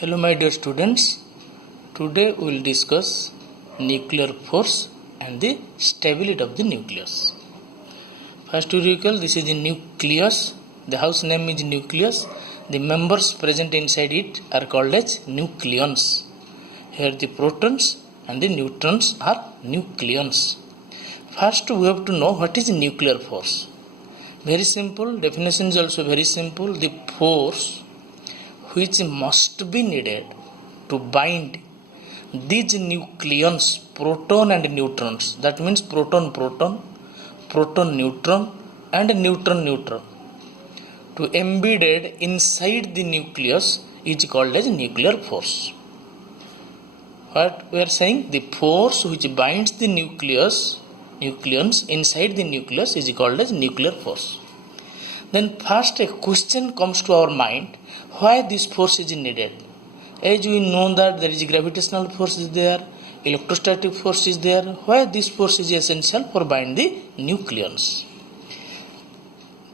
Hello my dear students, today we will discuss nuclear force and the stability of the nucleus. First we recall this is the nucleus, the house name is nucleus, the members present inside it are called as nucleons. Here the protons and the neutrons are nucleons. First we have to know what is nuclear force. Very simple, definition is also very simple, the force which must be needed to bind these nucleons, proton and neutrons, that means proton neutron and neutron to embedded inside the nucleus is called as nuclear force. What we are saying, the force which binds the nucleons inside the nucleus is called as nuclear force. Then first a question comes to our mind, why this force is needed? As we know that there is gravitational force is there, electrostatic force is there, why this force is essential for binding the nucleons?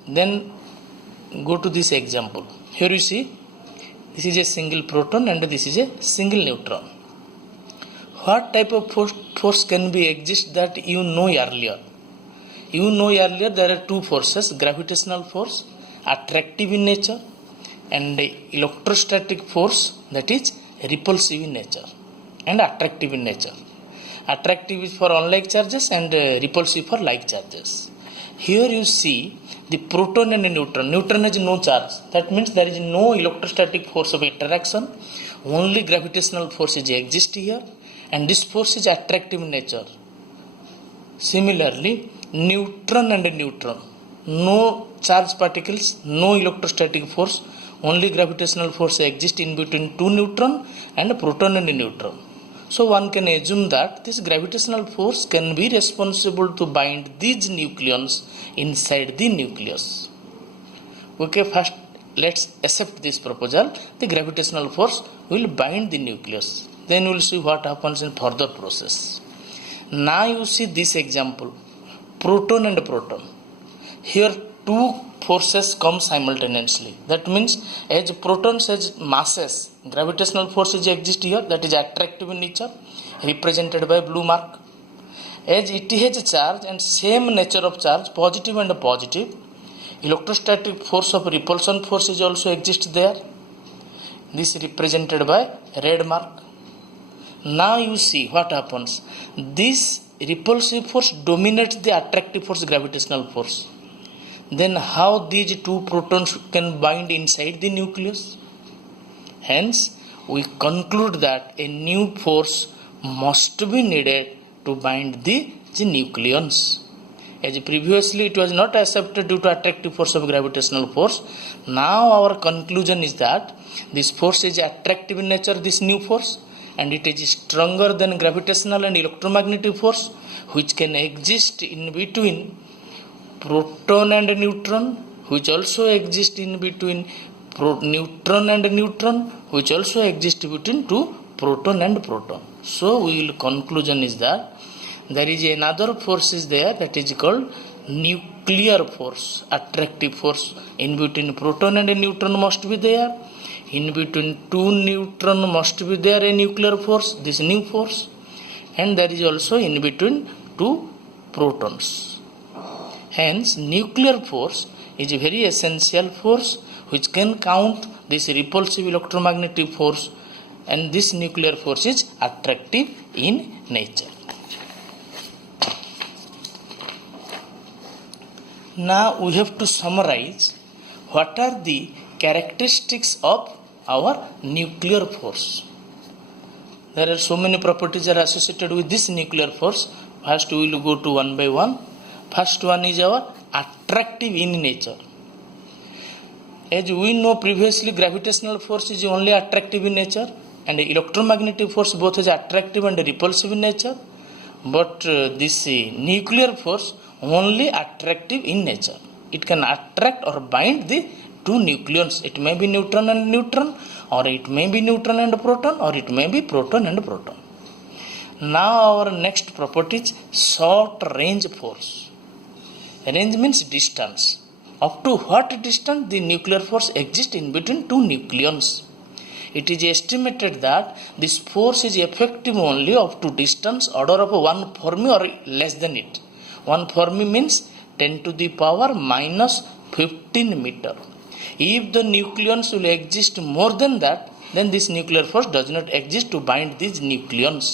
Then go to this example. Here you see, this is a single proton and this is a single neutron. What type of force can be exist that you know earlier? You know earlier there are two forces, gravitational force, attractive in nature, and electrostatic force, that is repulsive in nature and attractive in nature. Attractive is for unlike charges and repulsive for like charges. Here you see the proton and neutron. Neutron has no charge. That means there is no electrostatic force of interaction. Only gravitational force exists here, and this force is attractive in nature. Similarly, neutron and neutron, no charged particles, no electrostatic force, only gravitational force exists in between two neutron and proton and neutron. So one can assume that this gravitational force can be responsible to bind these nucleons inside the nucleus. Okay, first let's accept this proposal. The gravitational force will bind the nucleus. Then we will see what happens in further process. Now you see this example, proton and proton. Here two forces come simultaneously. That means as protons has masses, gravitational forces exist here, that is attractive in nature, represented by blue mark. As it has charge and same nature of charge, positive and positive, electrostatic force of repulsion force is also exist there. This is represented by red mark. Now you see what happens. This repulsive force dominates the attractive force, gravitational force. Then how these two protons can bind inside the nucleus? Hence, we conclude that a new force must be needed to bind the nucleons. As previously it was not accepted due to attractive force of gravitational force. Now our conclusion is that this force is attractive in nature, this new force, and it is stronger than gravitational and electromagnetic force, which can exist in between proton and neutron, which also exist in between neutron and neutron, which also exist between two proton and proton. So conclusion is that there is another force is there, that is called nuclear force, attractive force. In between proton and neutron must be there. In between two neutron must be there a nuclear force, this new force, and there is also in between two protons. Hence, nuclear force is a very essential force which can count this repulsive electromagnetic force, and this nuclear force is attractive in nature. Now we have to summarize what are the characteristics of our nuclear force. There are so many properties are associated with this nuclear force. First we will go to one by one. First one is our attractive in nature. As we know previously, gravitational force is only attractive in nature, and electromagnetic force both is attractive and repulsive in nature. But this nuclear force only attractive in nature. It can attract or bind the two nucleons. It may be neutron and neutron, or it may be neutron and proton, or it may be proton and proton. Now our next property is short range force. Range means distance. Up to what distance the nuclear force exists in between two nucleons. it is estimated that this force is effective only up to distance order of 1 Fermi or less than it. 1 Fermi means 10 to the power minus 15 meter. If the nucleons will exist more than that, then this nuclear force does not exist to bind these nucleons.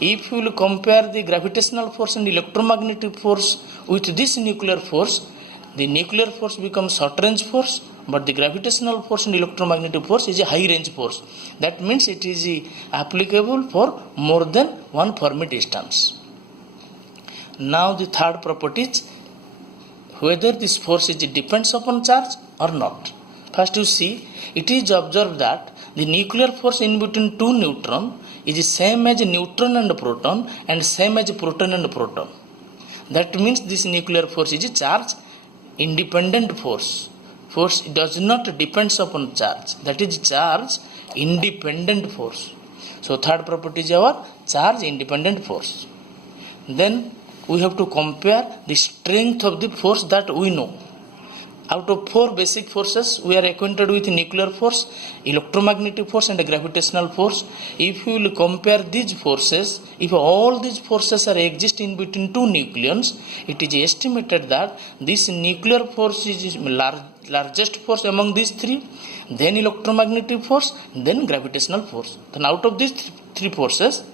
If you will compare the gravitational force and electromagnetic force with this nuclear force, the nuclear force becomes short range force, but the gravitational force and electromagnetic force is a high range force. That means it is applicable for more than 1 Fermi distance. Now the third property is whether this force is depends upon charge or not. First you see, it is observed that the nuclear force in between two neutrons is same as neutron and proton and same as proton and proton. That means this nuclear force is a charge independent force. Force does not depends upon charge. That is charge independent force. So third property is our charge independent force. Then we have to compare the strength of the force that we know. Out of 4 basic forces, we are acquainted with nuclear force, electromagnetic force and gravitational force. If we will compare these forces, if all these forces are exist in between two nucleons, it is estimated that this nuclear force is largest force among these three, then electromagnetic force, then gravitational force. Then out of these three forces,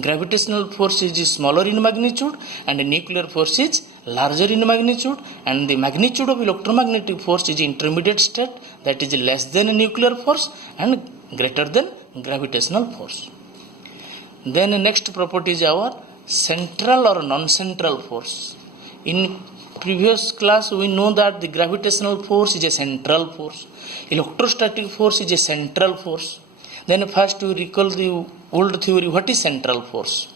gravitational force is smaller in magnitude and nuclear force is larger in magnitude, and the magnitude of electromagnetic force is intermediate state, that is less than nuclear force and greater than gravitational force. Then next property is our central or non-central force. In previous class we know that the gravitational force is a central force, electrostatic force is a central force. Then first you recall the old theory, what is central force?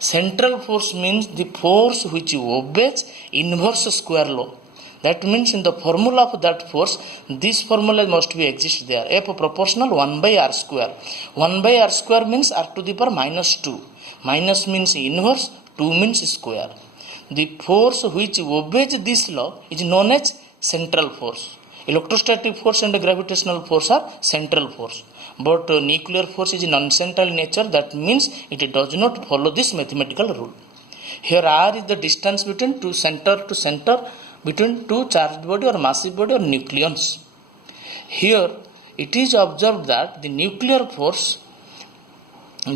Central force means the force which obeys inverse square law. That means in the formula of that force, this formula must be exist there. F proportional 1 by r square. 1 by r square means r to the power minus 2. Minus means inverse, 2 means square. The force which obeys this law is known as central force. Electrostatic force and gravitational force are central force. But nuclear force is non-central in nature, that means it does not follow this mathematical rule. Here r is the distance between to center between two charged body or massive body or nucleons. Here it is observed that the nuclear force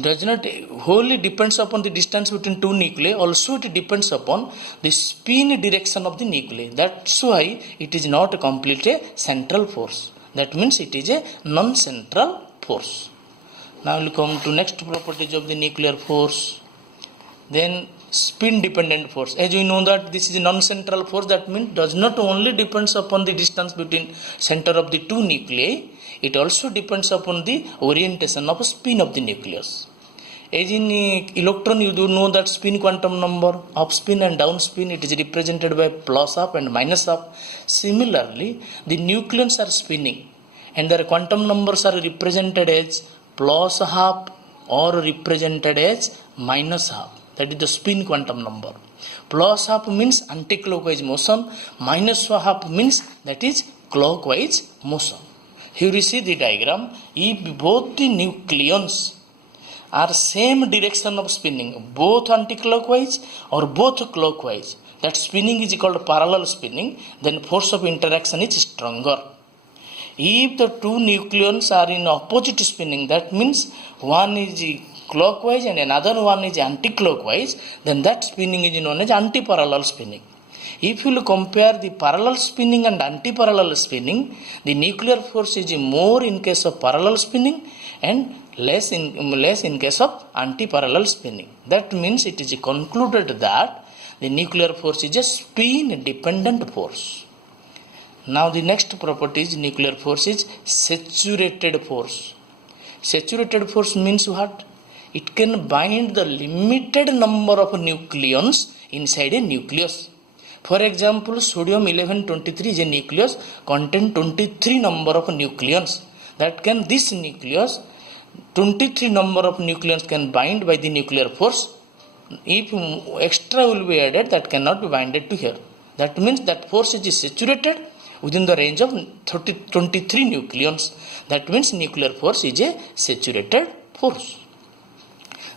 does not wholly depends upon the distance between two nuclei, also it depends upon the spin direction of the nuclei. That's why it is not completely a central force. That means it is a non-central force. Now we will come to next properties of the nuclear force. Then spin dependent force. As we know that this is a non-central force, that means does not only depends upon the distance between center of the two nuclei, it also depends upon the orientation of spin of the nucleus. As in electron, you do know that spin quantum number, up spin and down spin, it is represented by plus up and minus up. Similarly, the nucleons are spinning and their quantum numbers are represented as plus half or represented as minus half. That is the spin quantum number. Plus half means anti-clockwise motion, minus half means that is clockwise motion. Here you see the diagram. If both the nucleons are same direction of spinning, both anti-clockwise or both clockwise, that spinning is called parallel spinning, then force of interaction is stronger. If the two nucleons are in opposite spinning, that means one is clockwise and another one is anti-clockwise, then that spinning is known as anti-parallel spinning. If you will compare the parallel spinning and anti-parallel spinning, the nuclear force is more in case of parallel spinning and less in case of anti-parallel spinning. That means it is concluded that the nuclear force is a spin dependent force. Now the next property is nuclear force is saturated force. Saturated force means what? It can bind the limited number of nucleons inside a nucleus. For example, sodium 1123 is a nucleus contain 23 number of nucleons. That can this nucleus 23 number of nucleons can bind by the nuclear force. If extra will be added, that cannot be binded to here. That means that force is saturated, within the range of 23 nucleons. That means nuclear force is a saturated force.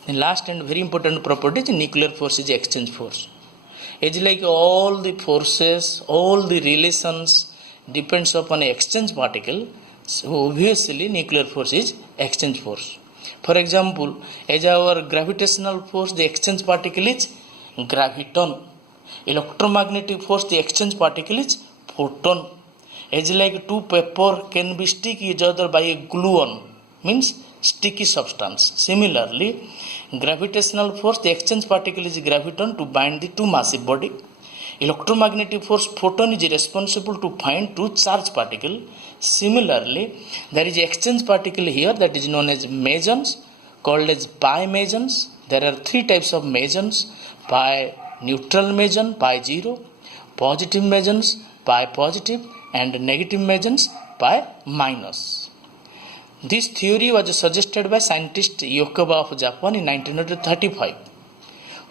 The last and very important property is nuclear force is exchange force. It's like all the forces, all the relations depends upon an exchange particle. So obviously nuclear force is exchange force. For example, as our gravitational force, the exchange particle is graviton. Electromagnetic force, the exchange particle is photon. As like two paper can be stick each other by a glue on, means sticky substance. Similarly, gravitational force, the exchange particle is graviton to bind the two massive body. Electromagnetic force, photon, is responsible to find two charged particle. Similarly, there is exchange particle here that is known as mesons, called as pi mesons. There are three types of mesons: pi neutral meson, pi 0, positive mesons, pi positive, and negative mesons, pi minus. This theory was suggested by scientist Yokoba of Japan in 1935.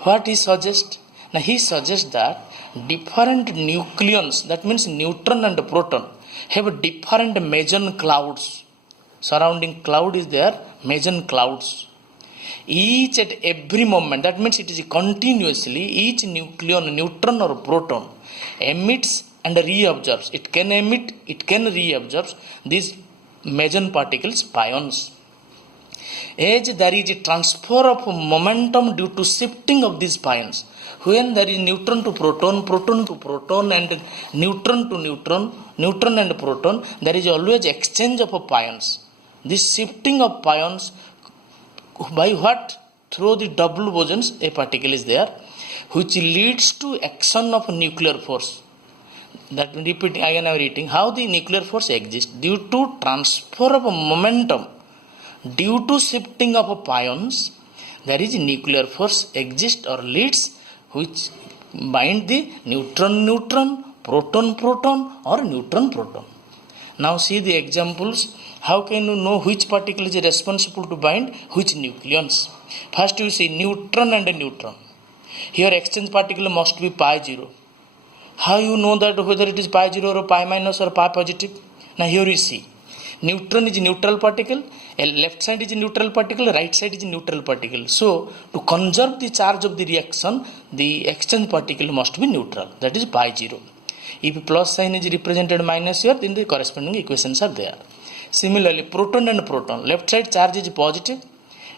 What he suggests? Now he suggests that different nucleons, that means neutron and proton, have different meson clouds. Surrounding cloud is there, meson clouds. Each at every moment, that means it is continuously, each nucleon, neutron or proton emits and reabsorbs. It can emit, it can reabsorb these meson particles, pions. As there is a transfer of momentum due to shifting of these pions. When there is neutron to proton, proton to proton, and neutron to neutron, neutron and proton, there is always exchange of pions. This shifting of pions, by what? Through the double bosons, a particle is there, which leads to action of nuclear force. That repeating again, I am reading how the nuclear force exists due to transfer of momentum, due to shifting of pions. There is nuclear force exists or leads, which bind the neutron neutron, proton proton, or neutron proton. Now see the examples. How can you know which particle is responsible to bind which nucleons? First you see neutron and neutron. Here exchange particle must be pi 0. How you know that whether it is pi 0 or pi minus or pi positive? Now here you see neutron is neutral particle, left side is neutral particle, right side is neutral particle. So to conserve the charge of the reaction, the exchange particle must be neutral, that is pi 0. If plus sign is represented minus here, then the corresponding equations are there. Similarly, proton and proton, left side charge is positive,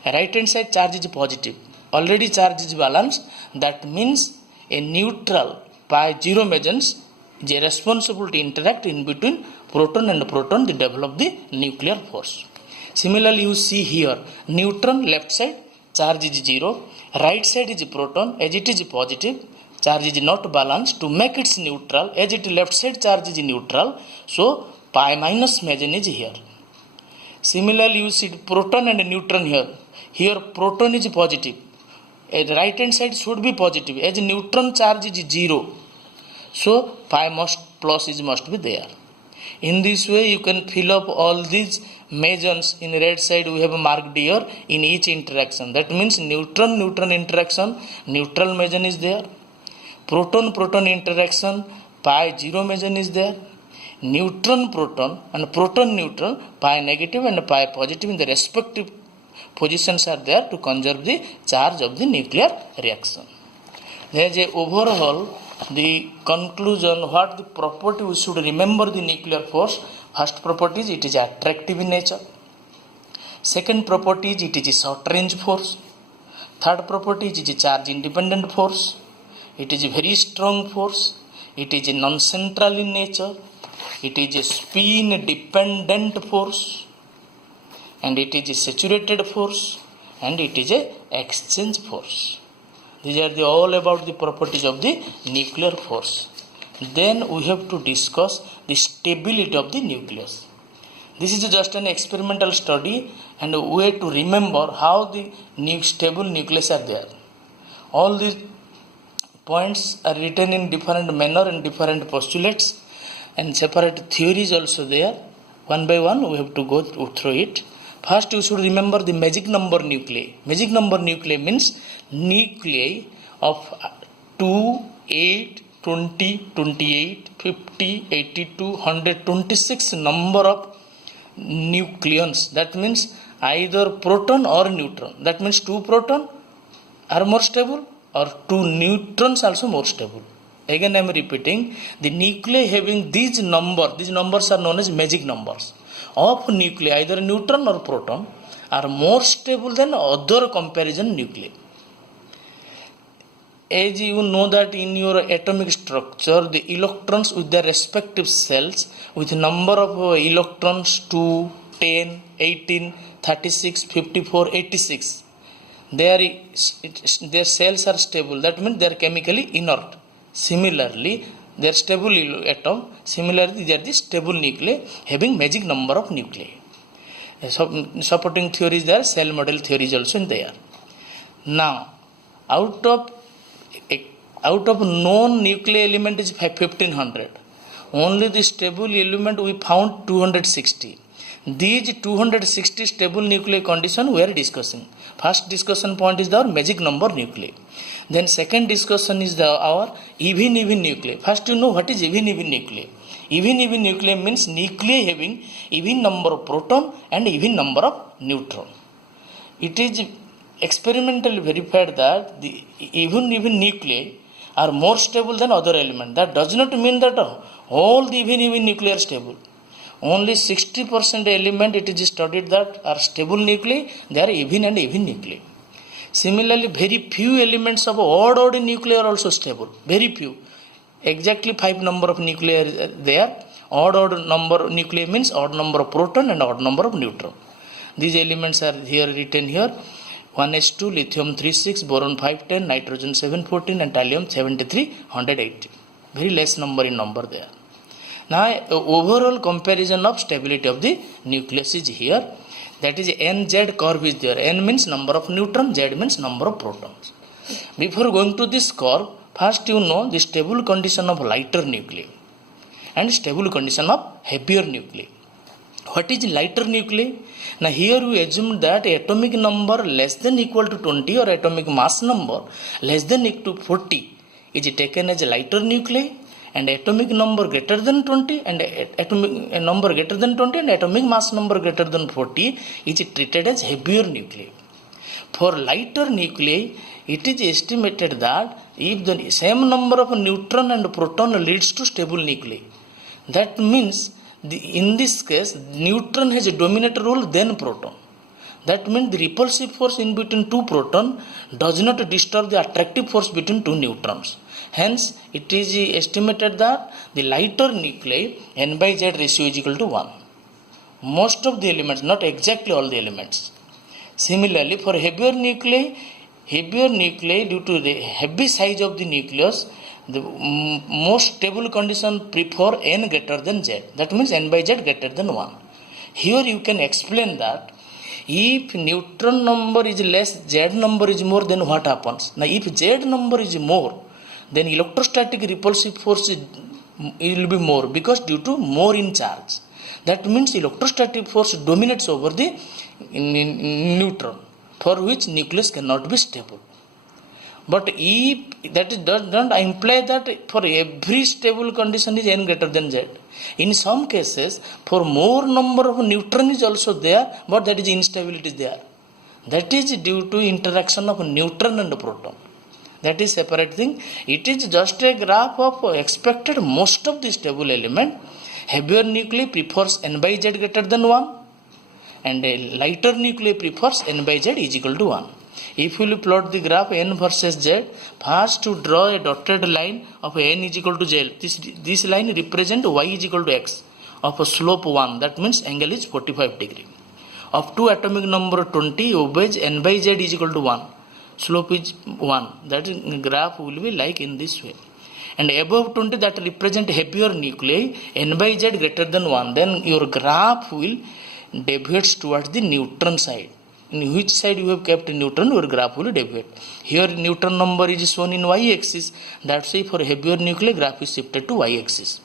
right hand side charge is positive. Already charge is balanced. That means a neutral pi 0 mesons is responsible to interact in between proton and proton to develop the nuclear force. Similarly, you see here neutron left side charge is 0, right side is proton, as it is positive, charge is not balanced. To make it neutral, as it left side charge is neutral, so pi minus meson is here. Similarly, you see proton and neutron here. Here proton is positive, right hand side should be positive, as neutron charge is 0, so pi must be there. In this way you can fill up all these mesons. In red side we have marked here in each interaction. That means neutron neutron interaction, neutral meson is there. Proton proton interaction, pi 0 meson is there. Neutron proton and proton neutron, pi negative and pi positive in the respective positions are there to conserve the charge of the nuclear reaction. There is a overall the conclusion, what the property we should remember the nuclear force. First property is it is attractive in nature. Second property is it is a short range force. Third property is it is a charge independent force. It is a very strong force. It is a non-central in nature. It is a spin dependent force, and it is a saturated force, and it is a exchange force. These are all about the properties of the nuclear force. Then we have to discuss the stability of the nucleus. This is just an experimental study, and we have to remember how the stable nucleus are there. All these points are written in different manner and different postulates, and separate theories also there. One by one we have to go through it. First you should remember the magic number nuclei. Magic number nuclei means nuclei of 2, 8, 20, 28, 50, 82, 126 number of nucleons. That means either proton or neutron. That means 2 proton are more stable or 2 neutrons also more stable. Again I am repeating, the nuclei having these numbers are known as magic numbers of nuclei, either neutron or proton, are more stable than other comparison nuclei. As you know that in your atomic structure, the electrons with their respective cells with number of electrons 2, 10, 18, 36, 54, 86, their cells are stable. That means they are chemically inert. Similarly, they are stable atom. Similarly, they are the stable nuclei having magic number of nuclei. Supporting theories there, cell model theory is also in there. Now, out of known nuclear element is 1500. Only the stable element we found 260. These 260 stable nuclei condition we are discussing. First discussion point is the magic number nuclei. Then second discussion is our even nuclei. First you know what is even nuclei. Even nuclei means nuclei having even number of proton and even number of neutron. It is experimentally verified that the even nuclei are more stable than other elements. That does not mean that all the even nuclei are stable. Only 60% element it is studied that are stable nuclei, they are even nuclei. Similarly, very few elements of odd nuclei are also stable. Very few. Exactly 5 number of nuclei are there. Odd number nuclei means odd number of proton and odd number of neutron. These elements are here written here. 1s2, lithium 36, boron 510, nitrogen 714 and thallium 73, 180. Very less number in number there. Now overall comparison of stability of the nucleus is here. That is NZ curve is there. N means number of neutrons, Z means number of protons. Before going to this curve, first you know the stable condition of lighter nuclei and stable condition of heavier nuclei. What is lighter nuclei? Now here we assume that atomic number less than equal to 20 or atomic mass number less than equal to 40 is taken as lighter nuclei, and atomic number greater than 20 and atomic number greater than 20 and atomic mass number greater than 40 is treated as heavier nuclei. For lighter nuclei, it is estimated that if the same number of neutron and proton leads to stable nuclei, that means in this case neutron has a dominant role than proton. That means the repulsive force in between two proton does not disturb the attractive force between two neutrons. Hence, it is estimated that the lighter nuclei n by z ratio is equal to 1. Most of the elements, not exactly all the elements. Similarly, for heavier nuclei due to the heavy size of the nucleus, the most stable condition prefer n greater than z. That means n by z greater than 1. Here you can explain that if neutron number is less, z number is more, then what happens? Now, if z number is more, then electrostatic repulsive force will be more because due to more in charge. That means electrostatic force dominates over the neutron, for which nucleus cannot be stable. But if that does not imply that for every stable condition is n greater than z. In some cases, for more number of neutron is also there, but that is instability is there. That is due to interaction of neutron and proton. That is separate thing. It is just a graph of expected most of the stable element. Heavier nuclei prefers n by z greater than 1 and a lighter nuclei prefers n by z is equal to 1. If you will plot the graph n versus z, first to draw a dotted line of n is equal to z. This line represents y is equal to x of a slope 1. That means angle is 45 degree. Of two atomic number 20, obeys n by z is equal to 1. Slope is 1. That graph will be like in this way. And above 20 that represent heavier nuclei, n by z greater than 1. Then your graph will deviates towards the neutron side. In which side you have kept neutron, your graph will deviate. Here neutron number is shown in y-axis. That's why for heavier nuclei, graph is shifted to y-axis.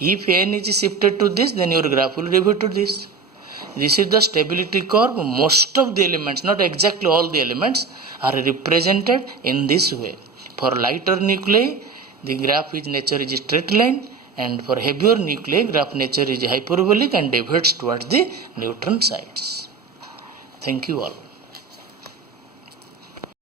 If n is shifted to this, then your graph will deviate to this. This is the stability curve. Most of the elements, not exactly all the elements, are represented in this way. For lighter nuclei, The graph is nature is straight line, and for heavier nuclei, graph nature is hyperbolic and deviates towards the neutron sides. Thank you all.